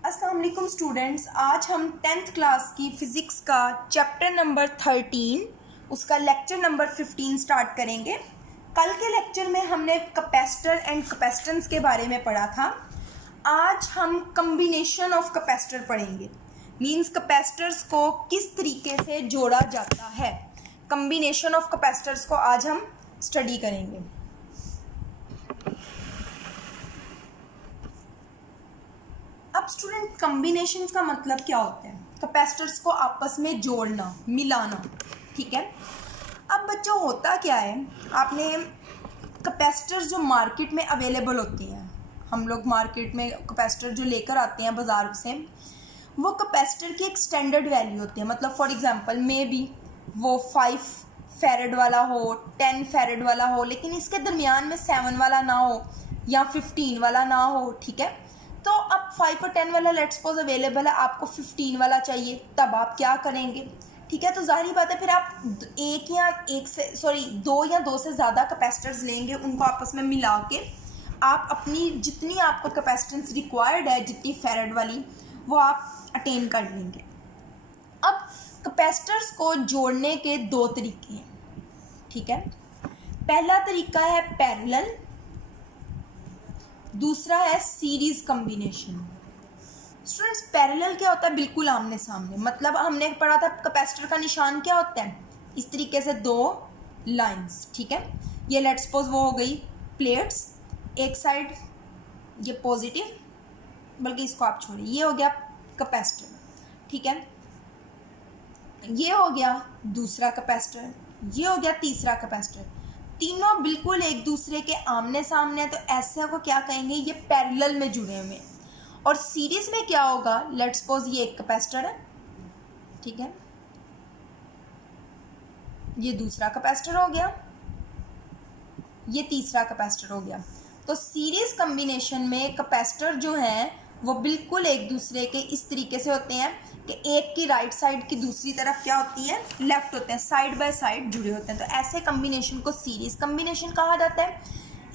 अस्सलाम वालेकुम स्टूडेंट्स, आज हम 10th क्लास की फ़िज़िक्स का चैप्टर नंबर 13 उसका लेक्चर नंबर 15 स्टार्ट करेंगे। कल के लेक्चर में हमने कैपेसिटर एंड कैपेसिटेंस के बारे में पढ़ा था। आज हम कम्बिनेशन ऑफ कैपेसिटर पढ़ेंगे, मींस कैपेसिटर्स को किस तरीके से जोड़ा जाता है। कम्बिनेशन ऑफ कैपेसिटर्स को आज हम स्टडी करेंगे। अब स्टूडेंट कम्बिनेशन का मतलब क्या होता है? कैपेसिटर्स को आपस में जोड़ना, मिलाना, ठीक है। अब बच्चों होता क्या है, आपने कैपेसिटर्स जो मार्केट में अवेलेबल होती हैं, हम लोग मार्केट में कैपेसिटर जो लेकर आते हैं बाज़ार से, वो कैपेसिटर की एक स्टैंडर्ड वैल्यू होती है। मतलब फॉर एग्जांपल मे बी वो 5 फैरेड वाला हो, 10 फैरेड वाला हो, लेकिन इसके दरमियान में 7 वाला ना हो या 15 वाला ना हो, ठीक है। तो अब 5 और 10 वाला लेट्स सपोज अवेलेबल है, आपको 15 वाला चाहिए, तब आप क्या करेंगे? ठीक है, तो जाहिर बात है फिर आप दो या दो से ज़्यादा कैपेसिटर्स लेंगे, उनको आपस में मिला के आप अपनी जितनी आपको कैपेसिटेंस रिक्वायर्ड है, जितनी फैरेड वाली, वो आप अटेन कर लेंगे। अब कैपेसिटर्स को जोड़ने के दो तरीके हैं, ठीक है। पहला तरीका है पैरेलल, दूसरा है सीरीज कम्बिनेशन। स्टूडेंट्स पैरेलल क्या होता है? बिल्कुल आमने सामने। मतलब हमने पढ़ा था कैपेसिटर का निशान क्या होता है, इस तरीके से दो लाइंस, ठीक है। ये लेट्स सपोज वो हो गई प्लेट्स, एक साइड ये पॉजिटिव, बल्कि इसको आप छोड़िए, ये हो गया कैपेसिटर, ठीक है। ये हो गया दूसरा कैपेसिटर, ये हो गया तीसरा कैपेसिटर। तीनों बिल्कुल एक दूसरे के आमने सामने हैं, तो ऐसे को क्या कहेंगे? ये पैरेलल में जुड़े हुए हैं। और सीरीज में क्या होगा? लेट्स सपोज ये एक कैपेसिटर है, ठीक है, ये दूसरा कैपेसिटर हो गया, ये तीसरा कैपेसिटर हो गया। तो सीरीज कम्बिनेशन में कैपेसिटर जो हैं वो बिल्कुल एक दूसरे के इस तरीके से होते हैं कि एक की राइट साइड की दूसरी तरफ क्या होती है? लेफ्ट होते हैं, साइड बाय साइड जुड़े होते हैं। तो ऐसे कम्बिनेशन को सीरीज कम्बिनेशन कहा जाता है,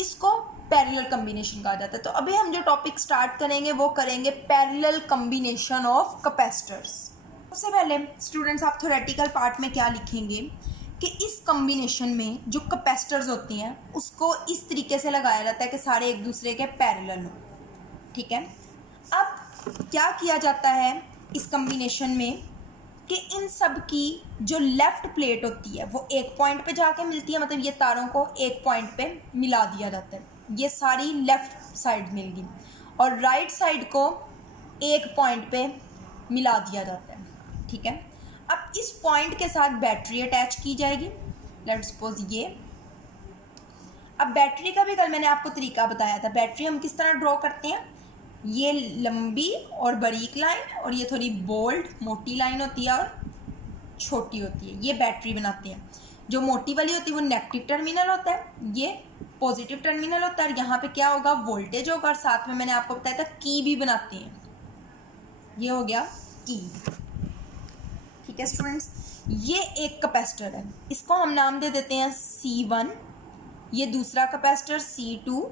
इसको पैरेलल कम्बिनेशन कहा जाता है। तो अभी हम जो टॉपिक स्टार्ट करेंगे वो करेंगे पैरेलल कम्बिनेशन ऑफ कैपेसिटर्स। सबसे पहले स्टूडेंट्स आप थ्योरेटिकल पार्ट में क्या लिखेंगे कि इस कम्बिनेशन में जो कैपेसिटर्स होती हैं उसको इस तरीके से लगाया जाता है कि सारे एक दूसरे के पैरेलल हो, ठीक है। अब क्या किया जाता है इस कम्बिनेशन में कि इन सब की जो लेफ़्ट प्लेट होती है वो एक पॉइंट पे जाके मिलती है, मतलब ये तारों को एक पॉइंट पे मिला दिया जाता है, ये सारी लेफ़्ट साइड मिल गई, और राइट साइड को एक पॉइंट पे मिला दिया जाता है, ठीक है। अब इस पॉइंट के साथ बैटरी अटैच की जाएगी, लेट्स सपोज ये। अब बैटरी का भी कल मैंने आपको तरीका बताया था। बैटरी हम किस तरह ड्रॉ करते हैं? ये लंबी और बारीक लाइन, और ये थोड़ी बोल्ड मोटी लाइन होती है और छोटी होती है, ये बैटरी बनाते हैं। जो मोटी वाली होती है वो नेगेटिव टर्मिनल होता है, ये पॉजिटिव टर्मिनल होता है, और यहाँ पे क्या होगा? वोल्टेज होगा, और साथ में मैंने आपको बताया था की भी बनाते हैं, ये हो गया की, ठीक है स्टूडेंट्स। ये एक कैपेसिटर है, इसको हम नाम दे देते हैं C1, ये दूसरा कैपेसिटर C2,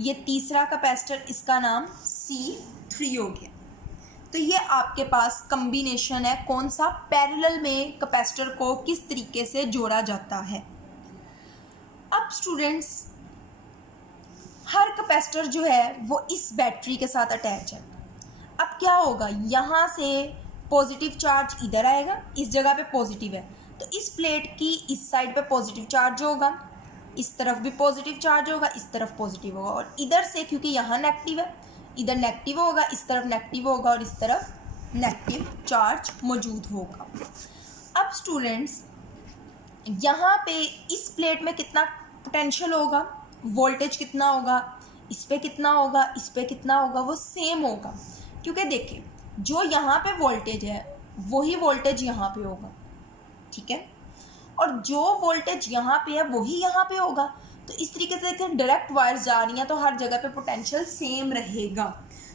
ये तीसरा कैपेसिटर, इसका नाम C3 हो गया। तो ये आपके पास कम्बिनेशन है, कौन सा? पैरेलल में कैपेसिटर को किस तरीके से जोड़ा जाता है। अब स्टूडेंट्स हर कैपेसिटर जो है वो इस बैटरी के साथ अटैच है। अब क्या होगा? यहाँ से पॉजिटिव चार्ज इधर आएगा, इस जगह पे पॉजिटिव है, तो इस प्लेट की इस साइड पे पॉजिटिव चार्ज होगा, इस तरफ भी पॉजिटिव चार्ज होगा, इस तरफ पॉजिटिव होगा, और इधर से क्योंकि यहाँ नेगेटिव है, इधर नेगेटिव होगा, इस तरफ नेगेटिव होगा, और इस तरफ नेगेटिव चार्ज मौजूद होगा। अब स्टूडेंट्स यहाँ पे इस प्लेट में कितना पोटेंशियल होगा, वोल्टेज कितना होगा, इस पे कितना होगा, इस पे कितना होगा, वो सेम होगा, क्योंकि देखिए जो यहाँ पे वोल्टेज है वही वोल्टेज यहाँ पे होगा, ठीक है, और जो वोल्टेज यहाँ पे है वही यहाँ पे होगा। तो इस तरीके से देखिए डायरेक्ट वायर्स जा रही हैं तो हर जगह पे पोटेंशियल सेम रहेगा।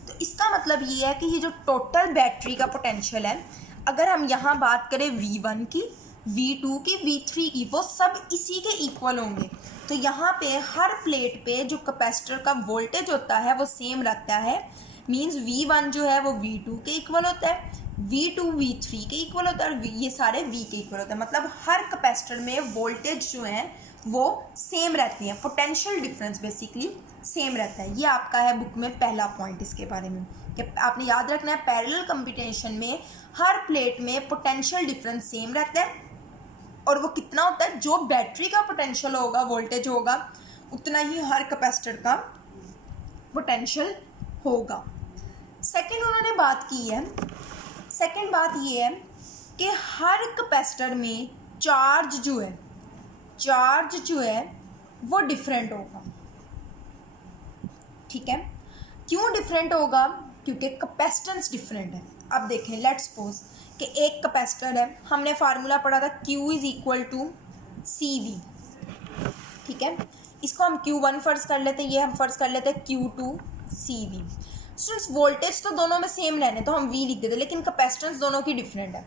तो इसका मतलब ये है कि ये जो टोटल बैटरी का पोटेंशियल है, अगर हम यहाँ बात करें V1 की, V2 की, V3 की, वो सब इसी के इक्वल होंगे। तो यहाँ पे हर प्लेट पे जो कैपेसिटर का वोल्टेज होता है वो सेम रहता है, मीन्स V1 जो है वो V2 के इक्वल होता है, V2 V3 के इक्वल होता है और ये सारे V के इक्वल होते हैं। मतलब हर कैपेसिटर में वोल्टेज जो है वो सेम रहती है, पोटेंशियल डिफरेंस बेसिकली सेम रहता है। ये आपका है बुक में पहला पॉइंट इसके बारे में कि आपने याद रखना है पैरेलल कॉम्बिनेशन में हर प्लेट में पोटेंशियल डिफरेंस सेम रहता है और वो कितना होता है, जो बैटरी का पोटेंशियल होगा, वोल्टेज होगा, उतना ही हर कैपेसिटर का पोटेंशियल होगा। सेकंड उन्होंने बात की है, सेकंड बात ये है कि हर कैपेसिटर में चार्ज जो है वो डिफरेंट होगा। ठीक है, क्यों डिफरेंट होगा? क्योंकि कैपेसिटेंस डिफरेंट है। अब देखें, लेट्स सपोज कि एक कैपेसिटर है, हमने फार्मूला पढ़ा था Q is equal to CV। ठीक है, इसको हम Q1 फर्ज कर लेते हैं, ये हम फर्ज कर लेते हैं Q2 CV। स्टूडेंट्स वोल्टेज तो दोनों में सेम रहने तो हम V लिख देते, लेकिन कैपेसिटेंस दोनों की डिफरेंट है।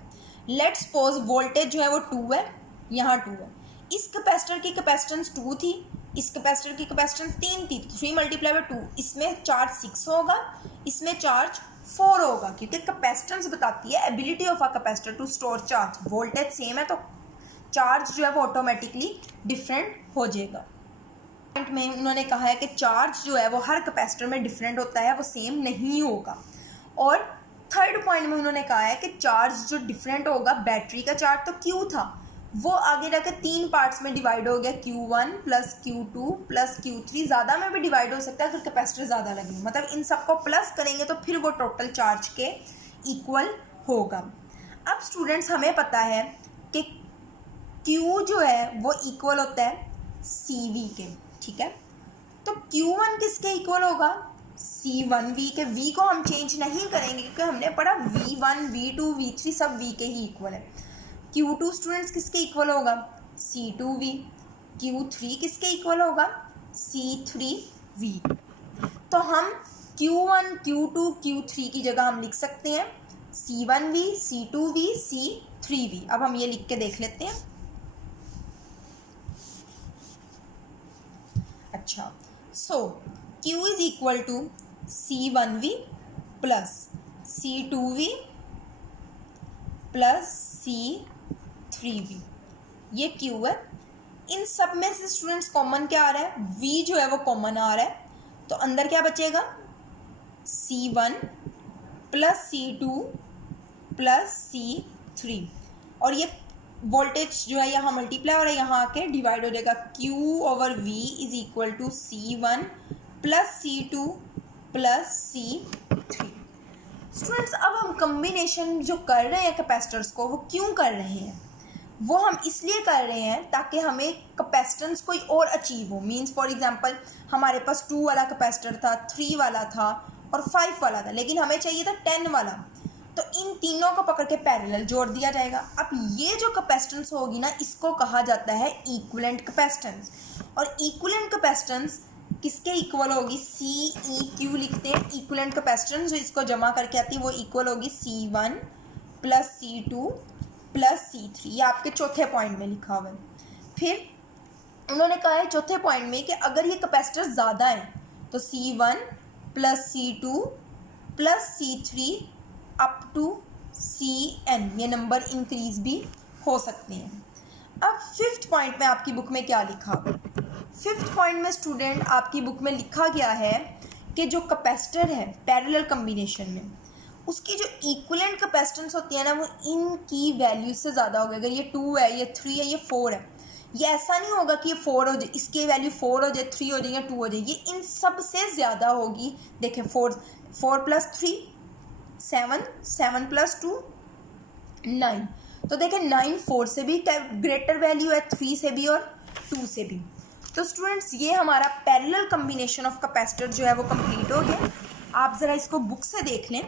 लेट्स सपोज वोल्टेज जो है वो 2 है, यहाँ 2 है, इस कैपेसिटर की कैपेसिटेंस 2 थी, इस कैपेसिटर की कैपेसिटेंस 3 थी, 3 मल्टीप्लाई बाय 2, इसमें चार्ज 6 होगा, इसमें चार्ज 4 होगा, क्योंकि कैपेसिटेंस बताती है ability of a capacitor to store charge. Voltage same है तो चार्ज जो है वो ऑटोमेटिकली डिफरेंट हो जाएगा। पॉइंट में उन्होंने कहा है कि चार्ज जो है वो हर कैपेसिटर में डिफरेंट होता है, वो सेम नहीं होगा। और थर्ड पॉइंट में उन्होंने कहा है कि चार्ज जो डिफरेंट होगा, बैटरी का चार्ज तो Q था, वो आगे जाकर 3 पार्ट्स में डिवाइड हो गया, Q1 plus Q2 plus Q3, ज़्यादा में भी डिवाइड हो सकता है अगर कैपेसिटर ज़्यादा लगे, मतलब इन सबको प्लस करेंगे तो फिर वो टोटल चार्ज के इक्वल होगा। अब स्टूडेंट्स हमें पता है कि Q जो है वो इक्वल होता है CV के। ठीक है, तो Q1 किसके इक्वल होगा? C1V के। V को हम चेंज नहीं करेंगे क्योंकि हमने पढ़ा V1 V2 V3 सब V के ही इक्वल है। Q2 स्टूडेंट्स किसके इक्वल होगा? C2V। Q3 किसके इक्वल होगा? C3V। तो हम Q1 Q2 Q3 की जगह हम लिख सकते हैं C1V C2V C3V। अब हम ये लिख के देख लेते हैं। अच्छा, so Q is equal to C1V plus C2V plus C3V, ये Q है। इन सब में से स्टूडेंट्स कॉमन क्या आ रहा है? V जो है वो कॉमन आ रहा है, तो अंदर क्या बचेगा? C1 plus C2 plus C3, और ये वोल्टेज जो है यहाँ मल्टीप्लाई हो रहा है, यहाँ आके डिवाइड हो जाएगा। Q over V is equal to C1 plus C2 plus C3। Students अब हम कम्बिनेशन जो कर रहे हैं कैपेसिटर्स को, वो क्यों कर रहे हैं? वो हम इसलिए कर रहे हैं ताकि हमें कैपेसिटेंस कोई और अचीव हो। मीन्स फॉर एग्जांपल हमारे पास 2 वाला कैपेसिटर था, 3 वाला था और 5 वाला था, लेकिन हमें चाहिए था 10 वाला, तो इन तीनों को पकड़ के पैरेलल जोड़ दिया जाएगा। अब ये जो कैपेसिटेंस होगी ना, इसको कहा जाता है इक्विवेलेंट कैपेसिटेंस। और इक्विवेलेंट कैपेसिटेंस किसके इक्वल होगी? CEQ लिखते हैं इक्विवेलेंट कैपेसिटेंस, जो इसको जमा करके आती है वो इक्वल होगी C1 plus C2 plus C3। ये आपके चौथे पॉइंट में लिखा हुआ है। फिर उन्होंने कहा है चौथे पॉइंट में कि अगर ये कैपेसिटर ज़्यादा है तो C1 plus C2 plus C3 up to CN, ये नंबर इंक्रीज भी हो सकते हैं। अब फिफ्थ पॉइंट में आपकी बुक में क्या लिखा? फिफ्थ पॉइंट में स्टूडेंट आपकी बुक में लिखा गया है कि जो कैपेसिटर है पैरेलल कॉम्बिनेशन में, उसकी जो इक्विवेलेंट कैपेसिटेंस होती है ना, वो इनकी वैल्यू से ज़्यादा होगी। अगर ये 2 है, ये 3 है, ये 4 है, ये ऐसा नहीं होगा कि ये 4 हो जाए, इसकी वैल्यू 4 हो जाए, 3 हो जाए या 2 हो जाए, ये इन सब से ज़्यादा होगी। देखें 4 प्लस 3 7, 7 प्लस 2 9, तो देखें 9 4 से भी ग्रेटर वैल्यू है, 3 से भी और 2 से भी। तो स्टूडेंट्स ये हमारा पैरेलल कॉम्बिनेशन ऑफ कैपेसिटर जो है वो कंप्लीट हो गया। आप ज़रा इसको बुक से देख लें।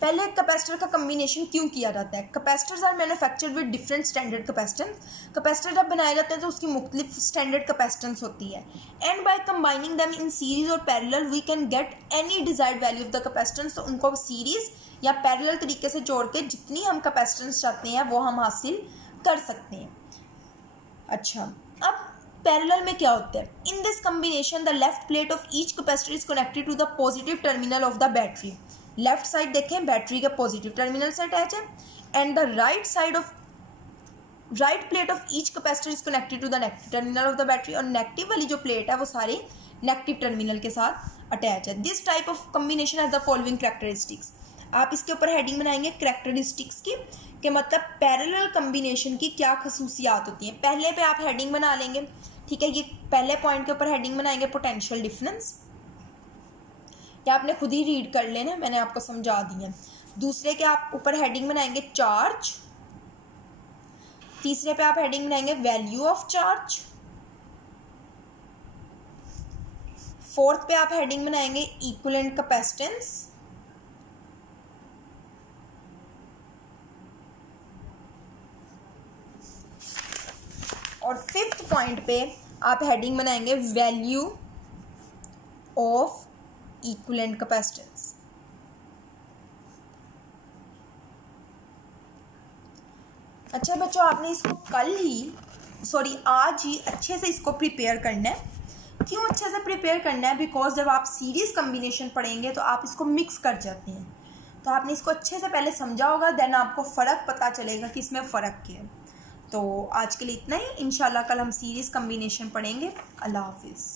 पहले कैपेसिटर का कम्बिनेशन क्यों किया जाता है? Capacitors are manufactured with different standard capacitance. Capacitor जब बनाए जाते हैं तो उसकी मुख्तलिफ स्टैंडर्ड कैपेसिटेंस होती है। And by combining them in series और parallel we can get any desired value of the capacitance. तो उनको सीरीज या पैरेलल तरीके से जोड़ के जितनी हम कैपेसिटेंस चाहते हैं वो हम हासिल कर सकते हैं। अच्छा, अब पैरेलल में क्या होता है? In this combination the left plate of each capacitor is connected to the positive terminal of the battery. Left side देखें बैटरी के पॉजिटिव टर्मिनल से अटैच है, and the right plate of each capacitor is connected to the negative terminal of the battery, और negative वाली जो plate है वो सारी नेगेटिव टर्मिनल के साथ अटैच है। This type of combination has the following characteristics. आप इसके ऊपर हेडिंग बनाएंगे कैरेक्टरिस्टिक्स की, कि मतलब पैरेलल कम्बिनेशन की क्या खसूसियात होती हैं। पहले पे आप हेडिंग बना लेंगे, ठीक है, ये पहले पॉइंट के ऊपर हेडिंग बनाएंगे पोटेंशियल डिफरेंस, या आपने खुद ही रीड कर लेना, मैंने आपको समझा दी है। दूसरे के आप ऊपर हेडिंग बनाएंगे चार्ज, तीसरे पे आप हेडिंग बनाएंगे वैल्यू ऑफ चार्ज, फोर्थ पे आप हेडिंग बनाएंगे इक्विवेलेंट कैपेसिटेंस, और फिफ्थ पॉइंट पे आप हेडिंग बनाएंगे वैल्यू ऑफ इक्विवेलेंट कैपेसिटेंस। अच्छा बच्चों, आपने इसको आज ही अच्छे से इसको प्रिपेयर करना है। क्यों अच्छे से प्रिपेयर करना है? बिकॉज जब आप सीरीज कम्बिनेशन पढ़ेंगे तो आप इसको मिक्स कर जाते हैं, तो आपने इसको अच्छे से पहले समझा होगा, देन आपको फ़र्क पता चलेगा कि इसमें फ़र्क क्या है। तो आज के लिए इतना ही, इंशाल्लाह कल हम सीरीज़ कम्बिनेशन पढ़ेंगे। अल्लाह हाफिज़।